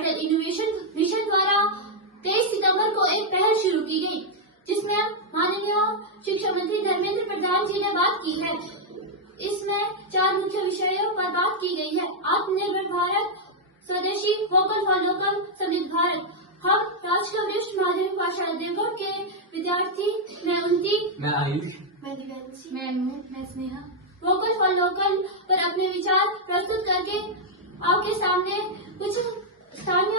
अटल innovation mission द्वारा 23 सितंबर को एक पहल शुरू की गई, जिसमें माननीय शिक्षा मंत्री धर्मेंद्र प्रधान जी ने बात की है। इसमें 4 मुख्य विषयों पर बात की गई है। आत्मनिर्भर भारत, स्वदेशी, वोकल फॉर लोकल, समृद्ध भारत। हम राजकीय वरिष्ठ माध्यमिक पाठशाला देवगढ़ के विद्यार्थी, मैं उन्नति, मैं आयुष, मैं दिव्यांशी, मैं अनमोल, मैं स्नेहा वोकल फॉर लोकल पर अपने विचार प्रस्तुत करके आपके सामने कुछ स्थानीय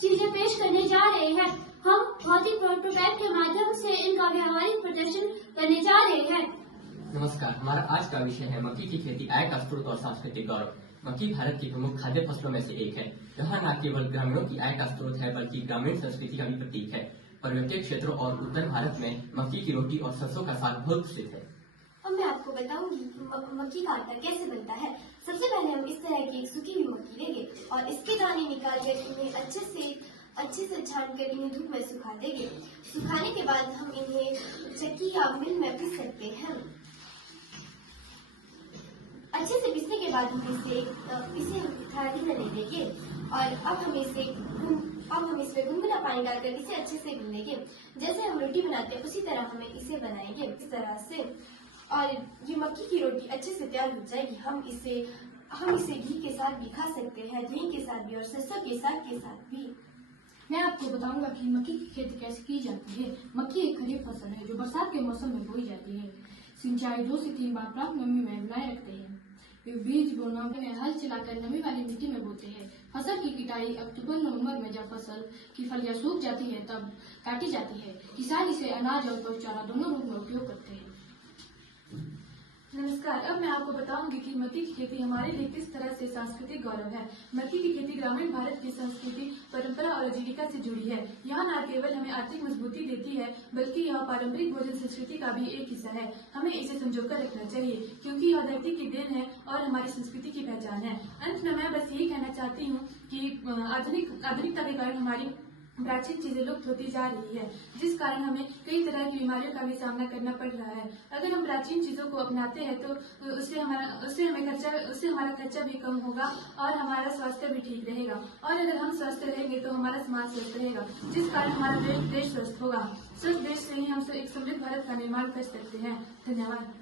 चीजें पेश करने जा रहे हैं। हम भौतिक प्रोटोटाइप के माध्यम से इनका व्यावहारिक प्रदर्शन करने जा रहे हैं। नमस्कार। हमारा आज का विषय है मक्की की खेती, आय का स्रोत और सांस्कृतिक गौरव। मक्की भारत की प्रमुख खाद्य फसलों में से एक है। यह न केवल ग्रामीणों की आय का स्रोत है, बल्कि ग्रामीण संस्कृति का भी प्रतीक है। पर्वतीय क्षेत्रों और उत्तर भारत में मक्की की रोटी और सरसों का साग बहुत प्रसिद्ध है। अब मैं आपको बताऊंगी कि मक्की का आटा कैसे बनता है। सबसे पहले हम इस तरह की एक सूखी हुई मक्की लेंगे और इसके दाने निकालकर इन्हें अच्छे से छानकर इन्हें धूप में सुखा देंगे। सुखाने के बाद हम इन्हें चक्की या मिल में पीस सकते हैं। अच्छे से पीसने के बाद हम इसे थाली में ले लेंगे और अब हम इसमें गुनगुना पानी डालकर इसे अच्छे से गूंद लेंगे। जैसे हम रोटी बनाते हैं उसी तरह हमें इसे बनाएंगे, इस तरह से। और ये मक्की की रोटी अच्छे से तैयार हो जाएगी। हम इसे घी के साथ भी खा सकते हैं, दही के साथ भी और सरसों के साग के साथ भी। मैं आपको बताऊंगा कि मक्की की खेती कैसे की जाती है। मक्की एक खरीफ फसल है जो बरसात के मौसम में बोई जाती है। सिंचाई 2 से 3 बार प्राप्त नमी में बनाए रखते हैं। बीज बोना में हल चलाकर नमी वाली मिट्टी में बोते हैं। फसल की कटाई अक्टूबर-नवंबर में जब फसल की फलियां सूख जाती है तब काटी जाती है। किसान इसे अनाज और पशुचारा दोनों रूप में उपयोग करते हैं। नमस्कार। अब मैं आपको बताऊंगी कि मक्की की खेती हमारे लिए किस तरह से सांस्कृतिक गौरव है। मक्की की खेती ग्रामीण भारत की संस्कृति, परंपरा और आजीविका से जुड़ी है। यह न केवल हमें आर्थिक मजबूती देती है, बल्कि यह पारंपरिक भोजन संस्कृति का भी एक हिस्सा है। हमें इसे संजोकर रखना चाहिए, क्योंकि यह धरती की देन है और हमारी संस्कृति की पहचान है। अंत में मैं बस यही कहना चाहती हूँ कि आधुनिकता के कारण हमारी प्राचीन चीजें लुप्त होती जा रही है, जिस कारण हमें कई तरह की बीमारियों का भी सामना करना पड़ रहा है। अगर हम प्राचीन चीजों को अपनाते हैं तो उससे हमारा खर्चा भी कम होगा और हमारा स्वास्थ्य भी ठीक रहेगा। और अगर हम स्वस्थ रहेंगे तो हमारा समाज स्वस्थ रहेगा, जिस कारण हमारा देश स्वस्थ होगा। स्वस्थ देश से ही हम एक समृद्ध भारत का निर्माण कर सकते हैं। धन्यवाद।